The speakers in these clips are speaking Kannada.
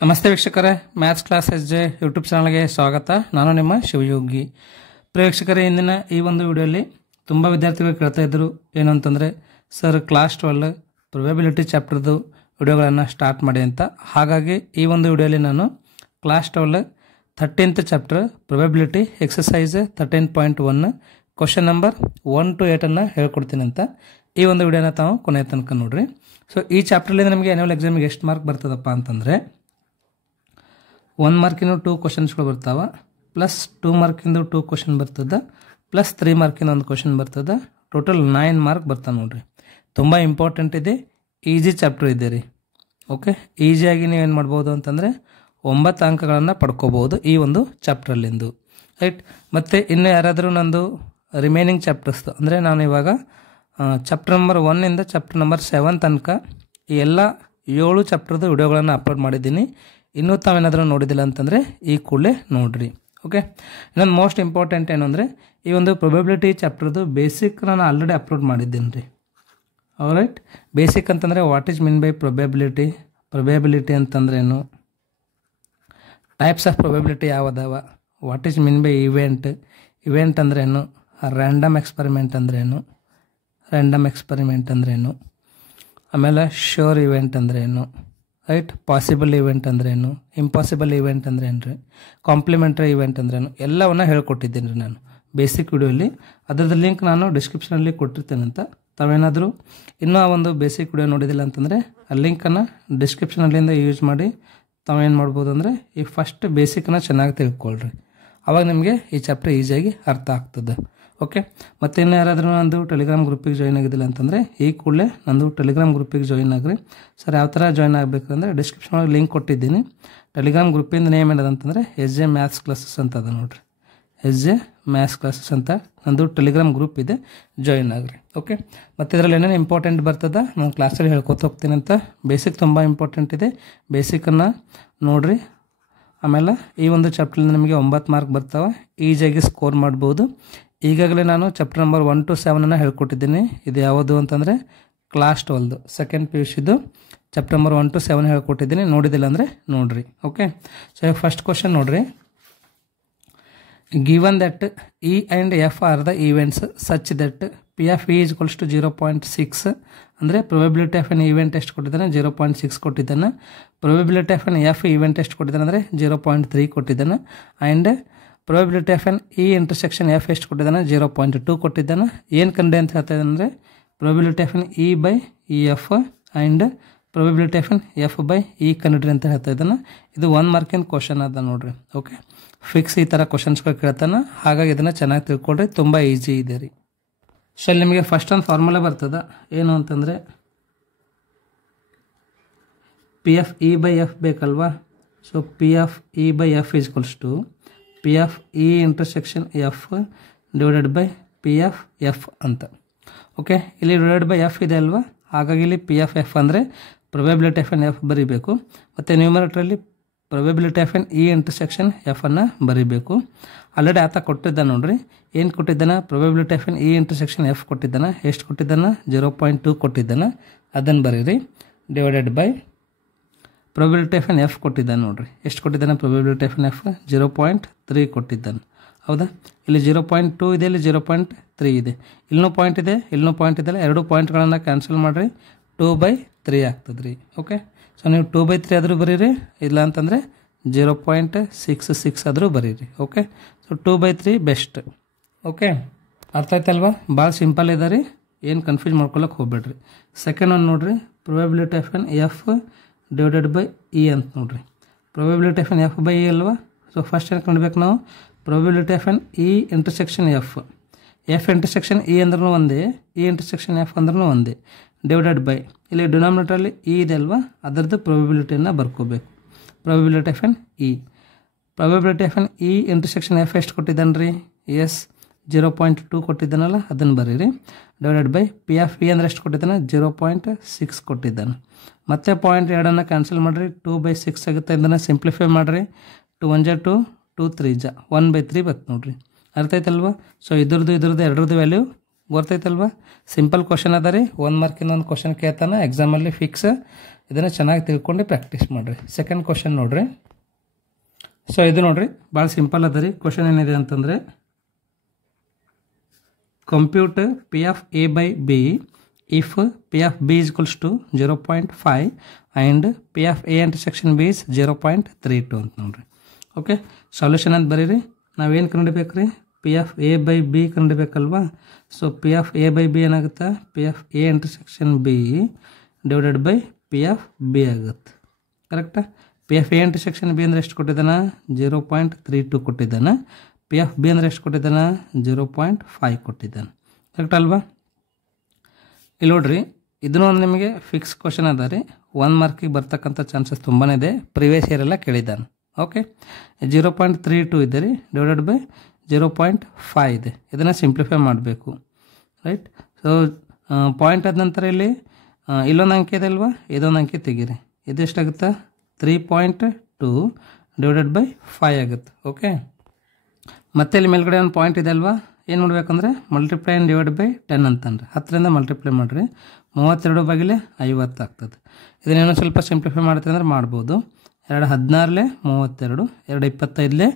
ನಮಸ್ತೆ ವೀಕ್ಷಕರೇ, maths class S J YouTube ಚಾನಲ್ಗೆ ಸ್ವಾಗತ. ನಾನು ನಿಮ್ಮ ಶಿವಯೋಗಿ. ಪ್ರೇಕ್ಷಕರೇ, ಇಂದಿನ ಈ ಒಂದು ವಿಡಿಯೋಲಿ ತುಂಬ ವಿದ್ಯಾರ್ಥಿಗಳು ಕೇಳ್ತಾ ಇದ್ದರು ಏನು ಅಂತಂದರೆ, ಸರ್ ಕ್ಲಾಸ್ 12 ಪ್ರೊಬೆಬಿಲಿಟಿ ಚಾಪ್ಟರ್ದು ವಿಡಿಯೋಗಳನ್ನು ಸ್ಟಾರ್ಟ್ ಮಾಡಿ ಅಂತ. ಹಾಗಾಗಿ ಈ ಒಂದು ವಿಡಿಯೋಲಿ ನಾನು class 12 13th chapter probability exercise 13.1 question number 1 to 8 ಹೇಳ್ಕೊಡ್ತೀನಿ ಅಂತ ಈ ಒಂದು ವಿಡಿಯೋನ ತಾವು ಕೊನೆಯ ತನಕ ನೋಡ್ರಿ. ಸೊ ಈ ಚಾಪ್ಟರ್ಲಿಂದ ನಮಗೆ ಆ್ಯನ್ಯುವಲ್ ಎಕ್ಸಾಮಿಗೆ ಎಷ್ಟು ಮಾರ್ಕ್ ಬರ್ತದಪ್ಪ ಅಂತಂದರೆ 1 ಮಾರ್ಕಿನ 2 ಕ್ವಶನ್ಸ್ಗಳು ಬರ್ತಾವೆ, ಪ್ಲಸ್ 2 ಮಾರ್ಕಿಂದು 2 ಕ್ವಶನ್ ಬರ್ತದೆ, ಪ್ಲಸ್ 3 ಮಾರ್ಕಿನ ಒಂದು ಕ್ವಶನ್ ಬರ್ತದೆ. ಟೋಟಲ್ 9 ಮಾರ್ಕ್ ಬರ್ತಾವೆ ನೋಡ್ರಿ. ತುಂಬ ಇಂಪಾರ್ಟೆಂಟ್ ಇದೆ, ಈಸಿ ಚಾಪ್ಟರ್ ಇದೆ ರೀ. ಓಕೆ, ಈಸಿಯಾಗಿ ನೀವೇನು ಮಾಡ್ಬೋದು ಅಂತಂದರೆ 9 ಅಂಕಗಳನ್ನು ಪಡ್ಕೋಬೋದು ಈ ಒಂದು ಚಾಪ್ಟ್ರಲ್ಲಿಂದು, ರೈಟ್. ಮತ್ತು ಇನ್ನು ಯಾರಾದರೂ ನಂದು ರಿಮೈನಿಂಗ್ ಚಾಪ್ಟರ್ಸ್ದು ಅಂದರೆ ನಾನು ಇವಾಗ ಚಾಪ್ಟರ್ ನಂಬರ್ 1 ಇಂದ ಚಾಪ್ಟರ್ ನಂಬರ್ 7 ತನಕ ಈ ಎಲ್ಲ 7 ಚಾಪ್ಟರ್ದು ವಿಡಿಯೋಗಳನ್ನು ಅಪ್ಲೋಡ್ ಮಾಡಿದ್ದೀನಿ. ಇನ್ನೂ ತಾವೇನಾದರೂ ನೋಡಿದಿಲ್ಲ ಅಂತಂದರೆ ಈ ಕೂಡಲೇ ನೋಡಿರಿ. ಓಕೆ, ಇನ್ನೊಂದು ಮೋಸ್ಟ್ ಇಂಪಾರ್ಟೆಂಟ್ ಏನು ಅಂದರೆ, ಈ ಒಂದು ಪ್ರೊಬೆಬಿಲಿಟಿ ಚಾಪ್ಟರ್ದು ಬೇಸಿಕ್ ನಾನು ಆಲ್ರೆಡಿ ಅಪ್ಲೋಡ್ ಮಾಡಿದ್ದೀನಿ ರೀ. ರೈಟ್, ಬೇಸಿಕ್ ಅಂತಂದರೆ what is mean by probability, probability ಅಂತಂದ್ರೇನು, ಟೈಪ್ಸ್ ಆಫ್ ಪ್ರೊಬೆಬಿಲಿಟಿ ಯಾವದಾವ, what is mean by event, event ಅಂದ್ರೇನು, ರ್ಯಾಂಡಮ್ ಎಕ್ಸ್ಪರಿಮೆಂಟ್ ಅಂದ್ರೇನು, ರ್ಯಾಂಡಮ್ ಎಕ್ಸ್ಪರಿಮೆಂಟ್ ಅಂದ್ರೇನು, ಆಮೇಲೆ ಶ್ಯೂರ್ ಇವೆಂಟ್ ಅಂದ್ರೇನು, ರೈಟ್, ಪಾಸಿಬಲ್ ಇವೆಂಟ್ ಅಂದ್ರೇನು, ಇಂಪಾಸಿಬಲ್ ಇವೆಂಟ್ ಅಂದ್ರೇನು ರೀ, ಕಾಂಪ್ಲಿಮೆಂಟ್ರಿ ಇವೆಂಟ್ ಅಂದ್ರೇನು, ಎಲ್ಲವನ್ನ ಹೇಳ್ಕೊಟ್ಟಿದ್ದೀನಿ ರೀ ನಾನು ಬೇಸಿಕ್ ವಿಡಿಯೋಲಿ. ಅದರದ್ದು ಲಿಂಕ್ ನಾನು ಡಿಸ್ಕ್ರಿಪ್ಷನಲ್ಲಿ ಕೊಟ್ಟಿರ್ತೇನೆ ಅಂತ. ತಾವೇನಾದರೂ ಇನ್ನೂ ಆ ಒಂದು ಬೇಸಿಕ್ ವಿಡಿಯೋ ನೋಡಿದಿಲ್ಲ ಅಂತಂದರೆ ಆ ಲಿಂಕನ್ನು ಡಿಸ್ಕ್ರಿಪ್ಷನಲ್ಲಿಂದ ಯೂಸ್ ಮಾಡಿ ತಾವೇನು ಮಾಡ್ಬೋದು ಅಂದರೆ ಈ ಫಸ್ಟ್ ಬೇಸಿಕನ್ನ ಚೆನ್ನಾಗಿ ತಿಳ್ಕೊಳ್ರಿ. ಆವಾಗ ನಿಮಗೆ ಈ ಚಾಪ್ಟರ್ ಈಸಿಯಾಗಿ ಅರ್ಥ ಆಗ್ತದೆ. ಓಕೆ, ಮತ್ತು ಇನ್ನು ಯಾರಾದರೂ ನಂದು ಟೆಲಿಗ್ರಾಮ್ ಗ್ರೂಪಿಗೆ ಜಾಯ್ನ್ ಆಗಿದ್ದಿಲ್ಲ ಅಂತಂದರೆ ಈ ಕೂಡಲೇ ನಂದು ಟೆಲಿಗ್ರಾಮ್ ಗ್ರೂಪಿಗೆ ಜಾಯ್ನ್ ಆಗ್ರಿ. ಸರ್ ಯಾವ ಥರ ಜಾಯ್ನ್ ಆಗಬೇಕಂದ್ರೆ ಡಿಸ್ಕ್ರಿಪ್ಷನ್ ಒಳಗೆ ಲಿಂಕ್ ಕೊಟ್ಟಿದ್ದೀನಿ. ಟೆಲಿಗ್ರಾಮ್ ಗ್ರೂಪಿಂದ ನೇಮ್ ಏನದಂತಂದರೆ ಎಸ್ ಜೆ ಮ್ಯಾಥ್ಸ್ ಕ್ಲಾಸಸ್ ಅಂತ ಅದ ನೋಡಿರಿ, ಎಸ್ ಜೆ ಮ್ಯಾಥ್ಸ್ ಕ್ಲಾಸಸ್ ಅಂತ ನಂದು ಟೆಲಿಗ್ರಾಮ್ ಗ್ರೂಪ್ ಇದೆ, ಜಾಯ್ನ್ ಆಗ್ರಿ. ಓಕೆ, ಮತ್ತು ಇದರಲ್ಲಿ ಏನೇನು ಇಂಪಾರ್ಟೆಂಟ್ ಬರ್ತದೆ ನಾನು ಕ್ಲಾಸಲ್ಲಿ ಹೇಳ್ಕೊತ ಹೋಗ್ತೀನಿ ಅಂತ. ಬೇಸಿಕ್ ತುಂಬ ಇಂಪಾರ್ಟೆಂಟ್ ಇದೆ, ಬೇಸಿಕನ್ನು ನೋಡಿರಿ. ಆಮೇಲೆ ಈ ಒಂದು ಚಾಪ್ಟರ್ಲಿಂದ ನಿಮಗೆ 9 ಮಾರ್ಕ್ ಬರ್ತಾವೆ, ಈಸಿಯಾಗಿ ಸ್ಕೋರ್ ಮಾಡ್ಬೋದು. ಈಗಾಗಲೇ ನಾನು ಚಾಪ್ಟರ್ ನಂಬರ್ 1 to 7 ಹೇಳ್ಕೊಟ್ಟಿದ್ದೀನಿ. ಇದು ಯಾವುದು ಅಂತಂದರೆ ಕ್ಲಾಸ್ 12 ಸೆಕೆಂಡ್ PUCದು ಚಾಪ್ಟರ್ ನಂಬರ್ 1 to 7 ಹೇಳ್ಕೊಟ್ಟಿದ್ದೀನಿ. ನೋಡಿದಿಲ್ಲ ಅಂದರೆ ನೋಡಿರಿ. ಓಕೆ, ಸೊ ಫಸ್ಟ್ ಕ್ವಶನ್ ನೋಡಿರಿ. Given that E and F are the events such that P of E is equals to 0.6 ಅಂದರೆ ಪ್ರೊಬೆಬಿಲಿಟಿ ಆಫ್ ಎನ್ ಈವೆಂಟ್ ಎಷ್ಟು ಕೊಟ್ಟಿದ್ದಾನೆ, 0.6 ಕೊಟ್ಟಿದ್ದಾನೆ. Probability of N F event ಎಷ್ಟು ಕೊಟ್ಟಿದ್ದಾನೆ ಅಂದರೆ 0.3 ಕೊಟ್ಟಿದ್ದಾನೆ. And probability of N E intersection F ಎಷ್ಟು ಕೊಟ್ಟಿದ್ದಾನೆ, 0.2 ಕೊಟ್ಟಿದ್ದಾನೆ. ಏನು ಕಂಡೆ ಅಂತ ಹೇಳ್ತಾ ಇದ್ದಾನೆ ಅಂದರೆ probability of N E by E F and probability of N F by E ಕಂಡ್ರಿ ಅಂತ ಹೇಳ್ತಾ ಇದ್ದಾನೆ. ಇದು 1 ಮಾರ್ಕಿನ ಕ್ವಶನ್ ಅದ ನೋಡ್ರಿ. ಓಕೆ, ಫಿಕ್ಸ್ ಈ ಥರ ಕ್ವಶನ್ಸ್ಗಳು ಕೇಳ್ತಾನೆ, ಹಾಗಾಗಿ ಇದನ್ನು ಚೆನ್ನಾಗಿ ತಿಳ್ಕೊಳ್ರಿ, ತುಂಬ ಈಸಿ ಇದೆ ರೀ. ಸೊ ಅಲ್ಲಿ ನಿಮಗೆ ಫಸ್ಟ್ ಒಂದು ಫಾರ್ಮುಲಾ ಬರ್ತದೆ, ಏನು ಅಂತಂದರೆ P of E by F ಬೇಕಲ್ವಾ. So P of E by F is equals to P of E intersection F divided by P of F ಅಂತ. ಓಕೆ, ಇಲ್ಲಿ ಡಿವೈಡೆಡ್ ಬೈ ಎಫ್ ಇದೆ ಅಲ್ವಾ, ಹಾಗಾಗಿ ಇಲ್ಲಿ ಪಿ ಎಫ್ ಎಫ್ ಅಂದರೆ ಪ್ರೊಬೆಬಿಲಿಟಿ ಆಫ್ ಎನ್ ಎಫ್ ಬರೀಬೇಕು. ಮತ್ತು ನ್ಯೂಮರೇಟರಲ್ಲಿ probability of N E intersection F ಅನ್ನು ಬರೀಬೇಕು. ಆಲ್ರೆಡಿ ಆತ ಕೊಟ್ಟಿದ್ದಾನೆ ನೋಡ್ರಿ. ಏನು ಕೊಟ್ಟಿದ್ದಾನೆ, probability of N E intersection F ಕೊಟ್ಟಿದ್ದಾನೆ. ಎಷ್ಟು ಕೊಟ್ಟಿದ್ದಾನೆ, 0.2 ಕೊಟ್ಟಿದ್ದಾನೆ, ಅದನ್ನು ಬರೀರಿ. Divided by probability of N F ಕೊಟ್ಟಿದ್ದಾನೆ ನೋಡ್ರಿ. ಎಷ್ಟು ಕೊಟ್ಟಿದ್ದಾನೆ, ಪ್ರೊಬೆಬಿಲಿಟಿ ಆಫ್ ಎನ್ ಎಫ್ 0.3 ಕೊಟ್ಟಿದ್ದಾನೆ. ಹೌದಾ, ಇಲ್ಲಿ 0.2 ಇದೆ, ಇಲ್ಲಿ 0.3 ಇದೆ, ಇಲ್ಲೂ ಪಾಯಿಂಟ್ ಇದೆ, ಇಲ್ಲೂ ಪಾಯಿಂಟ್ ಇದೆಲ್ಲ, 2 ಪಾಯಿಂಟ್ಗಳನ್ನು ಕ್ಯಾನ್ಸಲ್ ಮಾಡಿರಿ, 2/3 ಆಗ್ತದೆ ರೀ. ಓಕೆ, ಸೊ ನೀವು 2/3 ಆದರೂ ಬರೀರಿ, ಇಲ್ಲ ಅಂತಂದರೆ 0.66 ಆದರೂ ಬರೀರಿ. Okay, so 2/3 best. ಓಕೆ, ಅರ್ಥ ಆಯ್ತಲ್ವಾ, ಭಾಳ ಸಿಂಪಲ್ ಇದೆ ರೀ, ಏನು ಕನ್ಫ್ಯೂಸ್ ಮಾಡ್ಕೊಳಕ್ಕೆ ಹೋಗ್ಬೇಡ್ರಿ. ಸೆಕೆಂಡ್ ಒಂದು ನೋಡಿರಿ, probability of N F divided by E ಅಂತ ನೋಡಿರಿ. Probability of N F by E ಅಲ್ವಾ. ಸೊ ಫಸ್ಟ್ ಏನು ಕಂಡ್ಬೇಕು ನಾವು, probability of N E intersection F, F intersection E ಅಂದ್ರೂ ಒಂದೇ, ಇ ಇಂಟರ್ಸೆಕ್ಷನ್ ಎಫ್ ಅಂದ್ರೂ ಒಂದೇ, ಡಿವೈಡೆಡ್ ಬೈ ಇಲ್ಲಿ ಡಿನಾಮಿನೇಟರಲ್ಲಿ ಇ ಇದೆ ಅಲ್ವಾ, ಅದರದ್ದು ಪ್ರೊಬೆಬಿಲಿಟಿಯನ್ನು ಬರ್ಕೋಬೇಕು. Probability of N E, probability of N E intersection F ಎಷ್ಟು ಕೊಟ್ಟಿದ್ದಾನೆ ರೀ, ಎಸ್ 0.2 ಕೊಟ್ಟಿದ್ದಾನಲ್ಲ, ಅದನ್ನು ಬರೀರಿ. Divided by P of E ಅಂದರೆ ಎಷ್ಟು ಕೊಟ್ಟಿದ್ದಾನೆ, 0.6 ಕೊಟ್ಟಿದ್ದಾನೆ. ಮತ್ತೆ ಪಾಯಿಂಟ್ 2 ಕ್ಯಾನ್ಸಲ್ ಮಾಡಿರಿ, 2/6 ಆಗುತ್ತೆ. ಇದನ್ನು ಸಿಂಪ್ಲಿಫೈ ಮಾಡಿರಿ, 2 1 ಜ 2, 2 3 ಜ 1/3 ಬತ್ತು ನೋಡಿರಿ. ಅರ್ಥ ಆಯ್ತಲ್ವ. ಸೊ ಇದ್ರದ್ದು ಎರಡರದ್ದು ವ್ಯಾಲ್ಯೂ ಗೊತ್ತೈತಲ್ವಾ? ಸಿಂಪಲ್ ಕ್ವಶನ್ ಅದ ರೀ, 1 ಮಾರ್ಕಿನ ಒಂದು ಕ್ವಶನ್ ಕೇಳ್ತಾನೆ ಎಕ್ಸಾಮಲ್ಲಿ ಫಿಕ್ಸ್. ಇದನ್ನು ಚೆನ್ನಾಗಿ ತಿಳ್ಕೊಂಡು ಪ್ರಾಕ್ಟೀಸ್ ಮಾಡಿರಿ. ಸೆಕೆಂಡ್ ಕ್ವಶನ್ ನೋಡ್ರಿ. ಸೊ ಇದು ನೋಡ್ರಿ ಭಾಳ ಸಿಂಪಲ್ ಅದ ರೀ. ಕ್ವಶನ್ ಏನಿದೆ ಅಂತಂದರೆ, compute P of A by B if P of B is equals to 0.5 and P of A intersection B is 0.32 ಅಂತ ನೋಡ್ರಿ. ಓಕೆ, ಸೊಲ್ಯೂಷನ್ ಅಂತ ಬರೀರಿ. ನಾವೇನು ಕಂಡುಬೇಕು ರೀ? P of A by B ಕಂಡುಬೇಕಲ್ವಾ? So P of A by B ಏನಾಗುತ್ತೆ? P of A intersection B divided by P of B ಆಗುತ್ತೆ. ಕರೆಕ್ಟಾ? P of A intersection B ಅಂದರೆ ಎಷ್ಟು ಕೊಟ್ಟಿದ್ದಾನೆ? 0.32 ಕೊಟ್ಟಿದ್ದಾನೆ. ಪಿ ಆಫ್ ಬಿ ಅಂದರೆ ಎಷ್ಟು ಕೊಟ್ಟಿದ್ದಾನೆ? 0.5 ಕೊಟ್ಟಿದ್ದಾನೆ. ಕರೆಕ್ಟ್ ಅಲ್ವಾ? ಇಲ್ಲಿ ನೋಡ್ರಿ, ಇದನ್ನು ಒಂದು ನಿಮಗೆ ಫಿಕ್ಸ್ ಕ್ವಶನ್ ಅದ ರೀ. 1 ಮಾರ್ಕಿಗೆ ಬರ್ತಕ್ಕಂಥ ಚಾನ್ಸಸ್ ತುಂಬಾ ಇದೆ. ಪ್ರಿವಿಯಸ್ ಇಯರ್ ಎಲ್ಲ ಕೇಳಿದ್ದಾನೆ. ಓಕೆ, 0.32 ಇದೆ ರೀ, ಡಿವೈಡೆಡ್ ಬೈ 0.5 ಇದೆ. ಇದನ್ನು ಸಿಂಪ್ಲಿಫೈ ಮಾಡಬೇಕು, ರೈಟ್? ಸೊ ಪಾಯಿಂಟ್ ಆದ ನಂತರ ಇಲ್ಲಿ ಇಲ್ಲೊಂದು ಅಂಕೆ ಇದೆ ಅಲ್ವಾ? ಇದೊಂದು ಅಂಕೆ ತೆಗೀರಿ. ಇದು ಎಷ್ಟಾಗುತ್ತೆ? 3.2 ಡಿವೈಡೆಡ್ ಬೈ 5 ಆಗುತ್ತೆ. ಓಕೆ, ಮತ್ತೆ ಇಲ್ಲಿ ಮೇಲ್ಗಡೆ ಒಂದು ಪಾಯಿಂಟ್ ಇದೆ ಅಲ್ವಾ? ಏನು ಮಾಡಬೇಕಂದ್ರೆ ಮಲ್ಟಿಪ್ಲೈ ಆ್ಯಂಡ್ ಡಿವೈಡ್ ಬೈ 10 ಅಂತಂದ್ರೆ 10ರಿಂದ ಮಲ್ಟಿಪ್ಲೈ ಮಾಡಿರಿ. 32 ಬಾಗಿಲೆ 50 ಆಗ್ತದೆ. ಇದನ್ನೇನೋ ಸ್ವಲ್ಪ ಸಿಂಪ್ಲಿಫೈ ಮಾಡ್ತೀವಿ ಅಂದ್ರೆ ಮಾಡ್ಬೋದು. 2 16 32, 2 25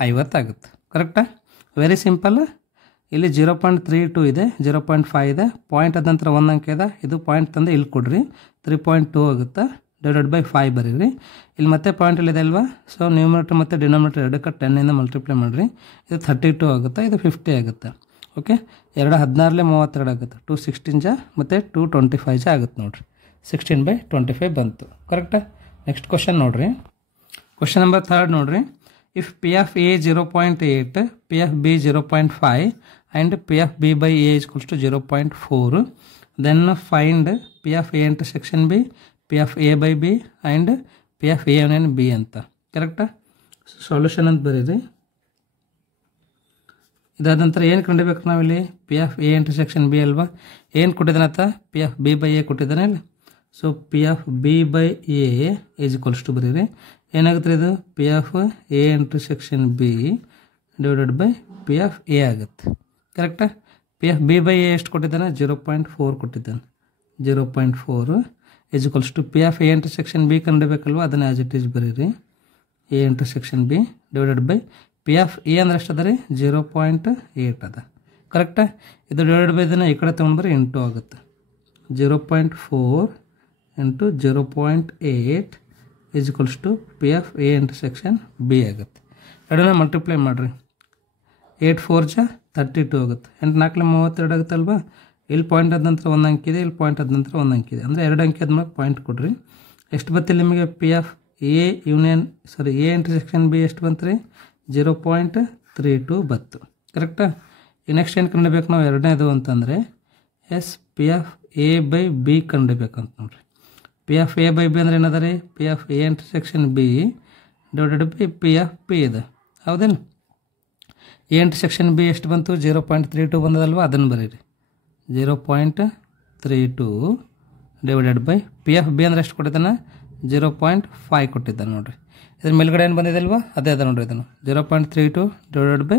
50 ಆಗುತ್ತೆ. ಕರೆಕ್ಟಾ? Very simple. ಇಲ್ಲಿ 0.32 ಇದೆ, 0.5 ಇದೆ, ಪಾಯಿಂಟ್ ಆದ ನಂತರ ಒಂದು ಅಂಕೆ ಇದೆ. ಇದು ಪಾಯಿಂಟ್ ತಂದು ಇಲ್ಲಿ ಕೊಡ್ರಿ, 3.2 ಆಗುತ್ತೆ, ಡಿವೈಡೆಡ್ ಬೈ 5 ಬರೀರಿ. ಇಲ್ಲಿ ಮತ್ತೆ ಪಾಯಿಂಟ್ ಇಲ್ಲಿದೆ ಅಲ್ವಾ? ಸೊ ನ್ಯೂಮರೇಟರ್ ಮತ್ತು ಡಿನಾಮಿನೇಟರ್ ಎರಡಕ್ಕೆ 10ಇಂದ ಮಲ್ಟಿಪ್ಲೈ ಮಾಡಿರಿ. ಇದು 32 ಆಗುತ್ತೆ, ಇದು 50 ಆಗುತ್ತೆ. ಓಕೆ, 2 16 32 ಆಗುತ್ತೆ. 2 16 ಮತ್ತು 2 25 ಆಗುತ್ತೆ ನೋಡಿರಿ. 16/25 ಬಂತು. ಕರೆಕ್ಟಾ? ನೆಕ್ಸ್ಟ್ ಕ್ವಶನ್ ನೋಡಿರಿ. ಕ್ವಶನ್ ನಂಬರ್ 3 ನೋಡಿರಿ. If P of A 0.8, P of B 0.5 and P of B by A equals to 0.4, then find P of A intersection B, P of A by B and P of A union B ಅಂತ. ಕರೆಕ್ಟಾ? ಸೊಲ್ಯೂಷನ್ ಅಂತ ಬರೀರಿ. ಇದಾದ ನಂತರ ಏನು ಕಂಡಿಬೇಕು ನಾವಿಲ್ಲಿ? P of A intersection B ಅಲ್ವಾ? ಏನು ಕೊಟ್ಟಿದ್ದಾನತ್ತ? P of B by A ಕೊಟ್ಟಿದ್ದಾನೆ ಇಲ್ಲ? So P of B by A is equals to ಬರೀರಿ. ಏನಾಗುತ್ತೆ ಇದು? P of A intersection B divided by P of A ಆಗುತ್ತೆ. ಕರೆಕ್ಟಾ? P of B by A ಎಷ್ಟು ಕೊಟ್ಟಿದ್ದಾನೆ? 0.4 ಕೊಟ್ಟಿದ್ದಾನೆ. 0.4 is equals to P of A intersection B ಕಂಡುಬೇಕಲ್ವ? ಅದನ್ನು ಆ್ಯಸ್ ಇಟ್ ಈಸ್ ಬರೀರಿ. A intersection B divided by P of A ಅಂದ್ರೆ ಎಷ್ಟು ಅದ ರೀ? 0.8 ಅದ. ಕರೆಕ್ಟಾ? ಇದು ಡಿವೈಡೆಡ್ ಬೈ ಇದನ್ನು ಈ ಕಡೆ ತೊಗೊಂಡ್ಬರಿ ಇಂಟು ಆಗುತ್ತೆ. 0.4 into 0.8 is equals to P of A intersection B ಆಗುತ್ತೆ. ಎರಡನ್ನ ಮಲ್ಟಿಪ್ಲೈ ಮಾಡಿರಿ. 8 4 32 ಆಗುತ್ತೆ. 8 4 32 ಆಗುತ್ತಲ್ವಾ? ಇಲ್ಲಿ ಪಾಯಿಂಟ್ ಆದ ನಂತರ ಒಂದು ಅಂಕಿದೆ, ಇಲ್ಲಿ ಪಾಯಿಂಟ್ ಆದ ನಂತರ ಒಂದು ಅಂಕಿದೆ, ಅಂದರೆ 2 ಅಂಕಿ ಆದ್ಮೇಲೆ ಪಾಯಿಂಟ್ ಕೊಡ್ರಿ. ಎಷ್ಟು ಬತ್ತಿಲ್ಲ ನಿಮಗೆ? P of A union A intersection B ಎಷ್ಟು ಬಂತು ರೀ? 0.32 ಬತ್ತು. ಕರೆಕ್ಟಾ? ಈ ನೆಕ್ಸ್ಟ್ ಏನು ಕಂಡುಬೇಕು ನಾವು? ಎರಡನೇದು ಅಂತಂದರೆ ಎಸ್ P of A by B ಕಂಡುಬೇಕಂತ ನೋಡ್ರಿ. P of A by B ಅಂದರೆ ಏನದ ರೀ? P of A intersection B divided by P of P ಇದೆ. ಹೌದೇನು? ಎ ಇಂಟರ್ಸೆಕ್ಷನ್ ಬಿ ಎಷ್ಟು ಬಂತು? 0.32 ಬಂದದಲ್ವ? ಅದನ್ನು ಬರೀರಿ. 0.32 divided by P of B ಅಂದರೆ ಎಷ್ಟು ಕೊಟ್ಟಿದ್ದಾನೆ? 0.5 ಕೊಟ್ಟಿದ್ದಾನೆ ನೋಡಿರಿ. ಇದ್ರ ಮೇಲ್ಗಡೆ ಏನು ಬಂದಿದೆ ಅಲ್ವಾ? ಅದೇ ಅದ ನೋಡಿರಿ. ಇದನ್ನು 0.32 ಡಿವೈಡೆಡ್ ಬೈ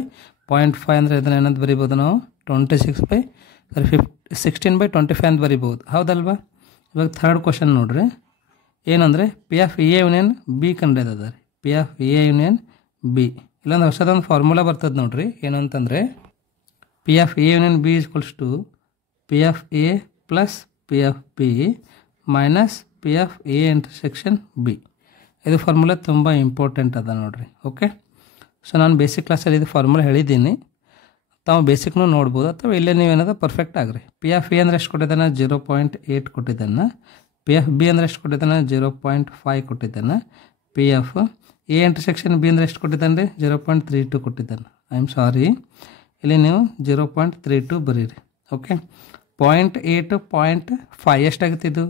0.5 ಅಂದರೆ ಇದನ್ನು ಏನಂತ ಬರೀಬೋದು ನಾವು? 16/25 ಅಂತ ಬರೀಬೋದು. ಹೌದಲ್ವಾ? ಇವಾಗ ಥರ್ಡ್ ಕ್ವಶನ್ ನೋಡ್ರಿ. ಏನಂದರೆ P of A union B ಕಂಡಿದ್ದದ ರೀ. P of A union B ಇಲ್ಲೊಂದು ಹೊಸದೊಂದು ಫಾರ್ಮುಲಾ ಬರ್ತದೆ ನೋಡ್ರಿ. ಏನು ಅಂತಂದರೆ P of A union B equals to P of A plus P of B minus P of A intersection B. ಇದು ಫಾರ್ಮುಲಾ ತುಂಬ ಇಂಪಾರ್ಟೆಂಟ್ ಅದ ನೋಡ್ರಿ. ಓಕೆ, ಸೊ ನಾನು ಬೇಸಿಕ್ ಕ್ಲಾಸಲ್ಲಿ ಇದು ಫಾರ್ಮುಲಾ ಹೇಳಿದ್ದೀನಿ. ತಾವು ಬೇಸಿಕ್ನೂ ನೋಡ್ಬೋದು, ಅಥವಾ ಇಲ್ಲೇ ನೀವೇನದ ಪರ್ಫೆಕ್ಟ್ ಆಗ್ರಿ. ಪಿ ಆಫ್ ಎ ಅಂದರೆ ಎಷ್ಟು ಕೊಟ್ಟಿದ್ದಾನೆ? 0.8 ಕೊಟ್ಟಿದ್ದಾನೆ. ಪಿ ಆಫ್ ಬಿ ಅಂದರೆ ಎಷ್ಟು ಕೊಟ್ಟಿದ್ದಾನೆ? 0.5 ಕೊಟ್ಟಿದ್ದಾನೆ. P of A intersection B ಅಂದರೆ ಎಷ್ಟು ಕೊಟ್ಟಿದ್ದಾನೆ ರೀ? 0.32 ಕೊಟ್ಟಿದ್ದಾನೆ. ಐ ಆಮ್ ಸಾರಿ, ಇಲ್ಲಿ ನೀವು 0.32 ಬರೀರಿ. ಓಕೆ, 0.8 0.5 ಎಷ್ಟಾಗುತ್ತೆ ಇದು?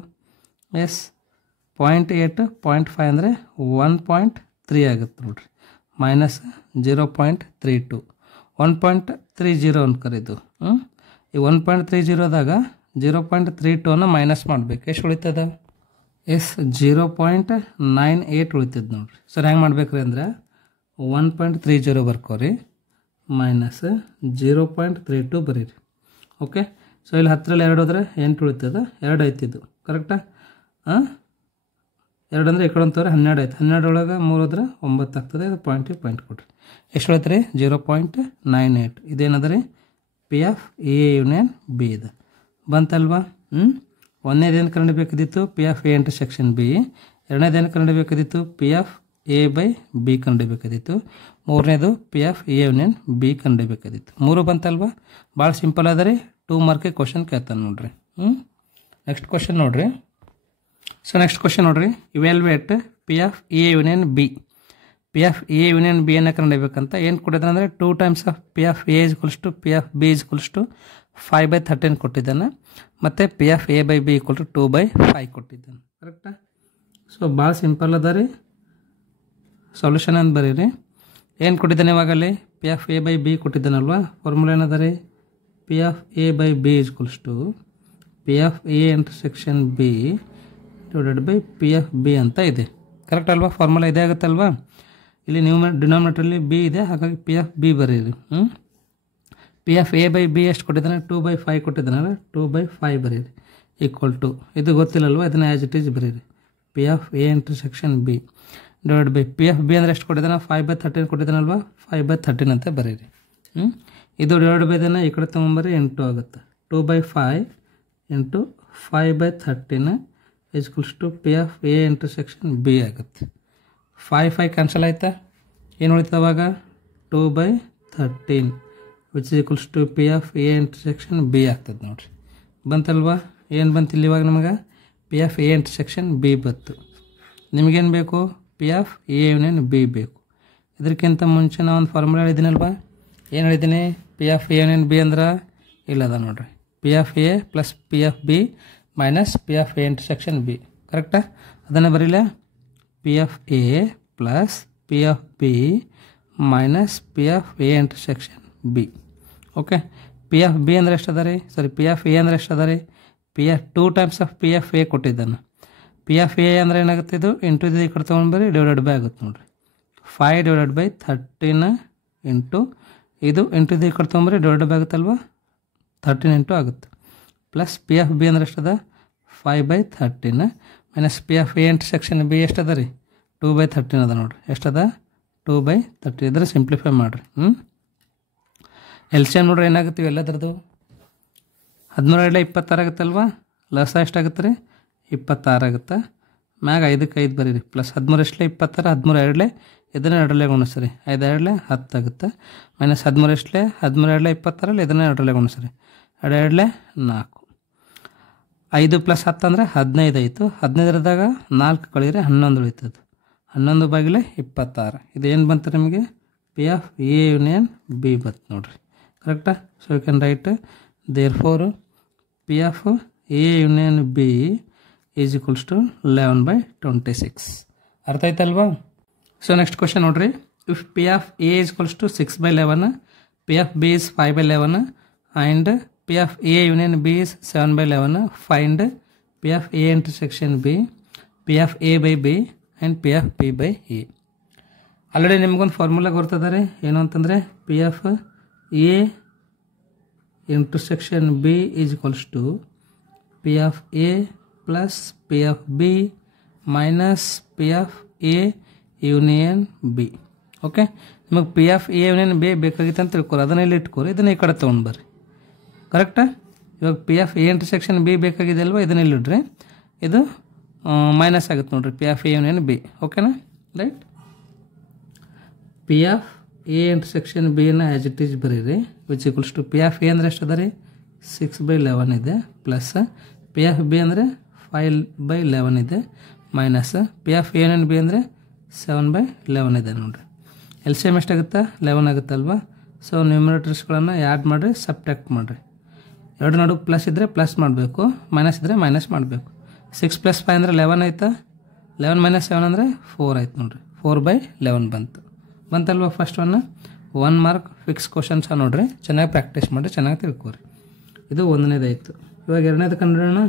ಎಸ್, 0.8 0.5 ಅಂದರೆ 1.3 ಆಗುತ್ತೆ ನೋಡ್ರಿ. ಮೈನಸ್ 0.32 1.30 ಅಂತ ಕರೀದು. ಈ 1.30ದಾಗ 0.32 ಮೈನಸ್ ಮಾಡಬೇಕು. ಎಷ್ಟು ಉಳಿತದ? ಎಸ್, 0.98 ಉಳಿತದ ನೋಡ್ರಿ. ಸರ್ ಹೆಂಗೆ ಮಾಡ್ಬೇಕ್ರಿ ಅಂದ್ರೆ 1.30 ಬರ್ಕೋರಿ, ಮೈನಸ್ 0.32 ಬರೀರಿ. ಓಕೆ. ಸೊ ಇಲ್ಲಿ 10ರಲ್ಲಿ 2 ಹೋದರೆ 8 ಉಳಿತದೆ, 2 ಐತಿದ್ದು ಕರೆಕ್ಟಾ. 2 ಅಂದರೆ ಈ ಕಡೆ ಅಂತವ್ರೆ 12 ಆಯ್ತು, 12 ಒಳಗೆ 3 ಹೋದ್ರೆ 9 ಆಗ್ತದೆ. ಇದು ಪಾಯಿಂಟ್ ಕೊಡ್ರಿ. ಎಷ್ಟು ಉಳಿತು ರೀ? 0.98. ಇದೇನದ ರೀ? P of A union B ಇದೆ ಬಂತಲ್ವಾ. ಒಂದನೇದೇನು ಕಂಡುಹಿಡಿಯಬೇಕಾದಿತ್ತು? P of A intersection B. ಎರಡನೇದೇನು ಕಂಡುಹಿಡಿಯಬೇಕಾದಿತ್ತು? P of A by B ಕಂಡುಹಿಡಿಯಬೇಕಾದಿತ್ತು. ಮೂರನೇದು P of A union B ಕಂಡುಹಿಡಿಯಬೇಕಾದಿತ್ತು. 3 ಬಂತಲ್ವಾ. ಭಾಳ ಸಿಂಪಲ್ ಅದ ರೀ. 2 ಮಾರ್ಕಿಗೆ ಕ್ವಶನ್ ಕೇಳ್ತಾನೆ ನೋಡ್ರಿ. ನೆಕ್ಸ್ಟ್ ಕ್ವಶನ್ ನೋಡ್ರಿ. ಸೊ ನೆಕ್ಸ್ಟ್ ಕ್ವಶನ್ ನೋಡ್ರಿ. Evaluate P of A union B. P of A union B ಅನ್ನು ಕಂಡುಹಿಡಿಯಬೇಕಂತ ಏನು ಕೊಟ್ಟಿದ್ದಾನೆ ಅಂದರೆ 2 times of P of A equals to P of B equals to 5/13 ಕೊಟ್ಟಿದ್ದಾನೆ. ಮತ್ತು P of A by B equal to 2/5 ಕೊಟ್ಟಿದ್ದಾನೆ ಕರೆಕ್ಟಾ. ಸೊ ಭಾಳ ಸಿಂಪಲ್ ಅದ ರೀ. ಸೊಲ್ಯೂಷನ್ ಅಂತ ಬರೀರಿ. ಏನು ಕೊಟ್ಟಿದ್ದಾನೆ ಇವಾಗಲ್ಲಿ? P of A by B ಕೊಟ್ಟಿದ್ದಾನಲ್ವಾ. ಫಾರ್ಮುಲಾ ಏನದ ರೀ? P of A by B equals to P of A intersection B divided by P of B ಅಂತ ಇದೆ ಕರೆಕ್ಟ್ ಅಲ್ವಾ. ಫಾರ್ಮುಲಾ ಇದೇ ಆಗುತ್ತಲ್ವಾ. ಇಲ್ಲಿ ಡಿನಾಮಿನೇಟ್ರಲ್ಲಿ ಬಿ ಇದೆ, ಹಾಗಾಗಿ ಪಿ ಆಫ್ ಬಿ ಬರೀರಿ. P of A by B ಎಷ್ಟು ಕೊಟ್ಟಿದ್ದಾನೆ? 2/5 ಕೊಟ್ಟಿದ್ದಾನಲ್ಲ, 2/5 ಬರೀರಿ ಈಕ್ವಲ್ ಟು, ಇದು ಗೊತ್ತಿಲ್ಲಲ್ವ, ಇದನ್ನು ಆ್ಯಸ್ ಇಟ್ ಈಸ್ ಬರೀರಿ. P of A intersection B divide by P of B ಅಂದರೆ ಎಷ್ಟು ಕೊಟ್ಟಿದ್ದಾನೆ? 5/13 ಕೊಟ್ಟಿದ್ದಾನಲ್ವ, 5/13 ಅಂತ ಬರೀರಿ. ಇದು ಡಿವೈಡ್ ಬೈ ಇದನ್ನು ಈ ಕಡೆ ತೊಗೊಂಬರಿ, 8 ಆಗುತ್ತೆ. 2/5 into 5/13 equals to P of A intersection B ಆಗುತ್ತೆ. 5 ಕ್ಯಾನ್ಸಲ್ ಆಯ್ತಾ? ಏನು ಉಳಿತು ಅವಾಗ? 2/13 which is equals to P of A intersection B ಆಗ್ತದೆ ನೋಡಿರಿ. ಬಂತಲ್ವಾ? ಏನು ಬಂತಿಲ್ಲ ಇವಾಗ ನಮಗೆ? P of A intersection B ಬಂತು. ನಿಮಗೇನು ಬೇಕು? P of A union B ಬೇಕು. ಇದಕ್ಕಿಂತ ಮುಂಚೆ ನಾನು ಒಂದು ಫಾರ್ಮುಲಾ ಹೇಳಿದ್ದೀನಲ್ವಾ. ಏನು ಹೇಳಿದ್ದೀನಿ? P of A union B ಅಂದ್ರೆ ಇಲ್ಲದ ನೋಡಿರಿ. P of A plus P of B minus P of A intersection B ಕರೆಕ್ಟಾ. ಅದನ್ನು ಬರೀಲ್ಲ. P of A plus P of B minus P of A intersection B. Okay. P of B ಅಂದರೆ ಎಷ್ಟು ಅದ ರೀ? ಸಾರಿ, ಪಿ ಆಫ್ ಎ ಅಂದರೆ ಎಷ್ಟು ಅದ ರೀ? P of 2 times of P of A ಕೊಟ್ಟಿದ್ದಾನೆ. ಪಿ ಆಫ್ ಎ ಅಂದರೆ ಏನಾಗುತ್ತೆ? ಇದು ಇಂಟು ಇದು ಈ ಕಡೆ ತೊಗೊಂಡ್ಬರಿ, ಡಿವೈಡೆಡ್ ಬೈ ಆಗುತ್ತೆ ನೋಡಿರಿ. 5/13 ಇಂಟು ಇದು ಇಂಟು ಇದು ಈ ಕಡೆ ತೊಗೊಂಬರಿ, ಡಿವೈಡೆಡ್ ಬೈ ಆಗುತ್ತಲ್ವ, 13 ಇಂಟು ಆಗುತ್ತೆ. ಪ್ಲಸ್ ಪಿ ಆಫ್ ಬಿ ಅಂದರೆ ಎಷ್ಟದ? 5/13 minus P of A intersection B ಎಷ್ಟದ ರೀ? 2/13 ಅದ ನೋಡಿರಿ. ಎಷ್ಟದ? 2/13. ಇದ್ರೆ ಸಿಂಪ್ಲಿಫೈ ಮಾಡಿರಿ. ಎಲ್ ಸಿ ಎಮ್ ನೋಡ್ರಿ ಏನಾಗುತ್ತೆ ಇವೆಲ್ಲದ್ರದ್ದು? 13 26 ಆಗುತ್ತಲ್ವ. ಲಸ ಎಷ್ಟಾಗುತ್ತೆ ರೀ? 26 ಆಗುತ್ತೆ. ಮ್ಯಾಗ 5ಕ್ಕೆ 5 ಬರೀರಿ. ಪ್ಲಸ್ 13 26, 13 ಇದನ್ನು 2 ಗುಣಿಸ್ರಿ. 5 10 ಆಗುತ್ತೆ. ಮೈನಸ್ 13 13 26 ಇದನ್ನು 2 ಗುಣಿಸ್ರಿ. 2 4. 5 + 10 ಅಂದರೆ 15 ಆಯಿತು. 15ರದಾಗ 4 ಕಳೀರಿ 11 ಉಳಿತದೆ. 11/26. ಇದೇನು ಬಂತು ನಿಮಗೆ? P of A union B ಬಂತು ನೋಡ್ರಿ ಕರೆಕ್ಟಾ. So you can write there for P of A union B is equals to 11/26. ಅರ್ಥ ಆಯ್ತಲ್ವಾ? ಸೊ ನೆಕ್ಸ್ಟ್ ಕ್ವಶನ್ ನೋಡ್ರಿ. If P of A is equals to 6/11, P of B is 5/11 and P of A union B is 7/11, find P of A intersection B, P of A by B and P of B by A. Already ನಿಮ್ಗೊಂದು ಫಾರ್ಮುಲಾ ಗೊತ್ತಿದ್ದಾರೆ. ಏನು ಅಂತಂದರೆ P of A intersection B is equals to P of A plus P of B minus P of A union B. Okay. ನಿಮಗೆ P of A union B ಬೇಕಾಗಿತ್ತು ಅಂತ ತಿಳ್ಕೊರಿ, ಅದನ್ನ ಇಲ್ಲಿ ಇಟ್ಕೊರಿ, ಇದನ್ನ ಈ ಕಡೆ ತೊಗೊಂಡು ಬರ್ರಿ ಕರೆಕ್ಟಾ. ಇವಾಗ P of A intersection B ಬೇಕಾಗಿದೆ ಅಲ್ವಾ, ಇದನ್ನ ಇಲ್ಲಿ ಇಡ್ರಿ. ಇದು ಮೈನಸ್ ಆಗುತ್ತೆ ನೋಡ್ರಿ, P of A union B. ಓಕೆನಾ, right. P of A intersection ಬಿನ ಆ್ಯಸ್ ಇಟ್ ಈಸ್ ಬರೀರಿ, which equals to P of A ಅಂದರೆ ಎಷ್ಟು ಅದ ರೀ? 6/11 ಇದೆ, ಪ್ಲಸ್ ಪಿ ಆಫ್ ಬಿ ಅಂದರೆ 5/11 ಇದೆ, minus P of A union B ಅಂದರೆ 7/11 ಇದೆ ನೋಡಿರಿ. ಎಲ್ ಸಿ ಎಮ್ ಎಷ್ಟಾಗುತ್ತೆ? 11 ಆಗುತ್ತಲ್ವಾ. ಸೊ ನ್ಯೂಮರೇಟರ್ಸ್ಗಳನ್ನು ಆ್ಯಡ್ ಮಾಡಿರಿ, ಸಬ್ಟ್ರಾಕ್ಟ್ ಮಾಡಿರಿ. ಎರಡು ನಡುವೆ ಪ್ಲಸ್ ಇದ್ದರೆ ಪ್ಲಸ್ ಮಾಡಬೇಕು, ಮೈನಸ್ ಇದ್ದರೆ ಮೈನಸ್ ಮಾಡಬೇಕು. 6 + 5 ಅಂದರೆ 11 ಆಯ್ತಾ. 11 - 7 ಅಂದರೆ 4 ಆಯ್ತು ನೋಡಿರಿ. 4/11 ಬಂತಲ್ವ. ಫಸ್ಟ್ 1 ಮಾರ್ಕ್ ಫಿಕ್ಸ್ ಕ್ವಶನ್ಸ ನೋಡಿರಿ, ಚೆನ್ನಾಗಿ ಪ್ರಾಕ್ಟೀಸ್ ಮಾಡಿರಿ, ಚೆನ್ನಾಗಿ ತಿಳ್ಕೊರಿ. ಇದು ಒಂದನೇದಾಯಿತು. ಇವಾಗ ಎರಡನೇದು ಕಂಡುಹಿಡಿಯೋಣ.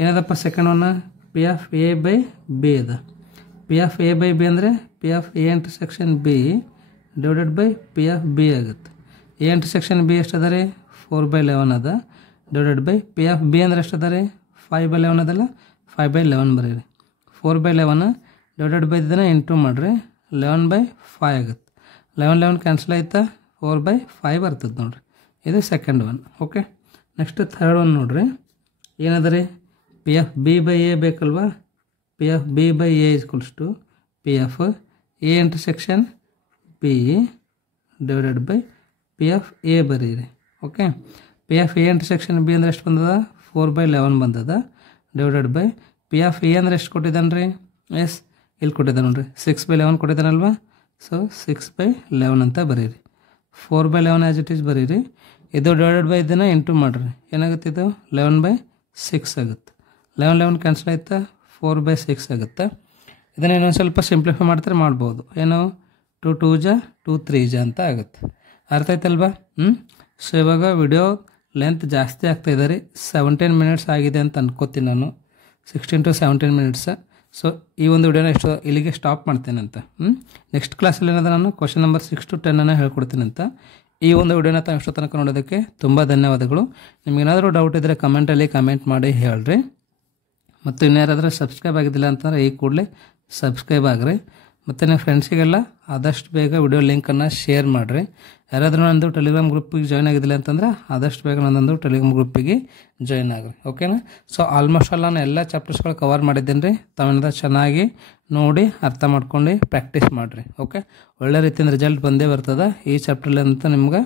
ಏನದಪ್ಪ second one? P of A by B ಅದ. P of A by B ಅಂದರೆ P of A intersection B divided by P of B ಆಗುತ್ತೆ. ಎ ಇಂಟರ್ಸೆಕ್ಷನ್ ಬಿ ಎಷ್ಟು ಅದ ರೀ? 4/11 ಅದ. Divided by P of B ಅಂದರೆ ಎಷ್ಟು ಅದ ರೀ 5/11 ಅದಲ್ಲ 5/11 ಬರೀರಿ 4/11 ಡಿವೈಡೆಡ್ ಬೈ ಇದನ್ನು ಇಂಟು ಮಾಡಿರಿ 11/5 ಆಗುತ್ತೆ 11 ಕ್ಯಾನ್ಸಲ್ ಆಯ್ತಾ 4/5 ಬರ್ತದೆ ನೋಡಿರಿ ಇದು second one okay next third one ನೋಡಿರಿ ಏನದ ರೀ P of B by A ಬೇಕಲ್ವಾ P of B by A equals to P of A intersection B divided by P of A ಬರೀರಿ okay P of A intersection B ಅಂದರೆ ಎಷ್ಟು ಬಂದದ 4/11 ಬಂದದ divided by P of A ಅಂದರೆ ಎಷ್ಟು ಕೊಟ್ಟಿದ್ದಾನೆ ರೀ ಎಸ್ ಇಲ್ಲಿ ಕೊಟ್ಟಿದ್ದಾನೆ ನೋಡಿರಿ 6/11 ಕೊಟ್ಟಿದ್ದಾನಲ್ವಾ ಸೊ 6/11 ಅಂತ ಬರೀರಿ 4/11 ಆ್ಯಸ್ ಇಟ್ ಈಸ್ ಬರೀರಿ ಇದು ಡಿವೈಡೆಡ್ ಬೈ ಇದನ್ನು ಇಂಟು ಮಾಡಿರಿ ಏನಾಗುತ್ತೆ ಇದು 11/6 ಆಗುತ್ತೆ 11 ಕ್ಯಾನ್ಸಲ್ ಆಯ್ತಾ 4/6 ಆಗುತ್ತೆ ಇದನ್ನು ಇನ್ನೊಂದು ಸ್ವಲ್ಪ ಸಿಂಪ್ಲಿಫೈ ಮಾಡ್ತಾರೆ ಮಾಡ್ಬೋದು ಏನು 2 2 ಜ 2 3 ಜ ಅಂತ ಆಗುತ್ತೆ ಅರ್ಥ ಆಯ್ತಲ್ವಾ ಸೊ ಇವಾಗ ವಿಡಿಯೋ ಲೆಂತ್ ಜಾಸ್ತಿ ಆಗ್ತಾಯಿದೆ ರೀ 17 ಮಿನಿಟ್ಸ್ ಆಗಿದೆ ಅಂತ ಅನ್ಕೋತೀನಿ ನಾನು 16 to 17 ಮಿನಿಟ್ಸ್ ಸೊ ಈ ಒಂದು ವಿಡಿಯೋನ ಎಷ್ಟು ಇಲ್ಲಿಗೆ ಸ್ಟಾಪ್ ಮಾಡ್ತೇನೆ ಅಂತ ನೆಕ್ಸ್ಟ್ ಕ್ಲಾಸಲ್ಲಿ ಏನಾದರೂ ನಾನು ಕ್ವಶನ್ ನಂಬರ್ 6 to 10 ಹೇಳ್ಕೊಡ್ತೀನಿ ಅಂತ ಈ ಒಂದು ವಿಡಿಯೋನ ತಾವು ಎಷ್ಟು ತನಕ ನೋಡೋದಕ್ಕೆ ತುಂಬ ಧನ್ಯವಾದಗಳು ನಿಮಗೇನಾದರೂ ಡೌಟ್ ಇದ್ದರೆ ಕಮೆಂಟಲ್ಲಿ ಕಮೆಂಟ್ ಮಾಡಿ ಹೇಳ್ರಿ ಮತ್ತು ಇನ್ಯಾರಾದರೂ ಸಬ್ಸ್ಕ್ರೈಬ್ ಆಗಿದ್ದಿಲ್ಲ ಅಂತಂದರೆ ಈ ಕೂಡಲೇ ಸಬ್ಸ್ಕ್ರೈಬ್ ಆಗ್ರಿ ಮತ್ತು ನಿಮ್ಮ ಫ್ರೆಂಡ್ಸಿಗೆಲ್ಲ ಆದಷ್ಟು ಬೇಗ ವಿಡಿಯೋ ಲಿಂಕನ್ನು ಶೇರ್ ಮಾಡಿರಿ ಯಾರಾದರೂ ನಂದು ಟೆಲಿಗ್ರಾಮ್ ಗ್ರೂಪಿಗೆ ಜಾಯ್ನ್ ಆಗಿದ್ದಿಲ್ಲ ಅಂತಂದ್ರೆ ಆದಷ್ಟು ಬೇಗ ನನ್ನೊಂದು ಟೆಲಿಗ್ರಾಮ್ ಗ್ರೂಪಿಗೆ ಜಾಯ್ನ್ ಆಗ್ರಿ ಓಕೆನಾ ಸೊ ಆಲ್ಮೋಸ್ಟ್ ಆಲ್ ನಾನು ಎಲ್ಲ ಚಾಪ್ಟರ್ಸ್ಗಳು ಕವರ್ ಮಾಡಿದ್ದೀನಿ ರೀ ತಾವೇನಾದ್ರು ಚೆನ್ನಾಗಿ ನೋಡಿ ಅರ್ಥ ಮಾಡ್ಕೊಂಡು ಪ್ರಾಕ್ಟೀಸ್ ಮಾಡಿರಿ ಓಕೆ ಒಳ್ಳೆ ರೀತಿಯಿಂದ ರಿಸಲ್ಟ್ ಬಂದೇ ಬರ್ತದೆ ಈ ಚಾಪ್ಟ್ರಲ್ಲಿ ಅಂತ ನಿಮ್ಗೆ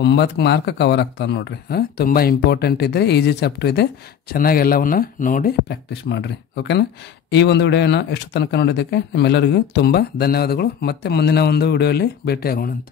9 ಮಾರ್ಕ್ ಕವರ್ ಆಗ್ತಾವೆ ನೋಡಿರಿ ತುಂಬ ಇಂಪಾರ್ಟೆಂಟ್ ಇದೆ ಈಸಿ ಚಾಪ್ಟರ್ ಇದೆ ಚೆನ್ನಾಗಿ ಎಲ್ಲವನ್ನು ನೋಡಿ ಪ್ರಾಕ್ಟೀಸ್ ಮಾಡಿರಿ ಓಕೆನಾ ಈ ಒಂದು ವಿಡಿಯೋನ ಎಷ್ಟು ತನಕ ನೋಡೋದಕ್ಕೆ ನಿಮ್ಮೆಲ್ಲರಿಗೂ ತುಂಬ ಧನ್ಯವಾದಗಳು ಮತ್ತು ಮುಂದಿನ ಒಂದು ವಿಡಿಯೋಲಿ ಭೇಟಿ ಆಗೋಣ ಅಂತ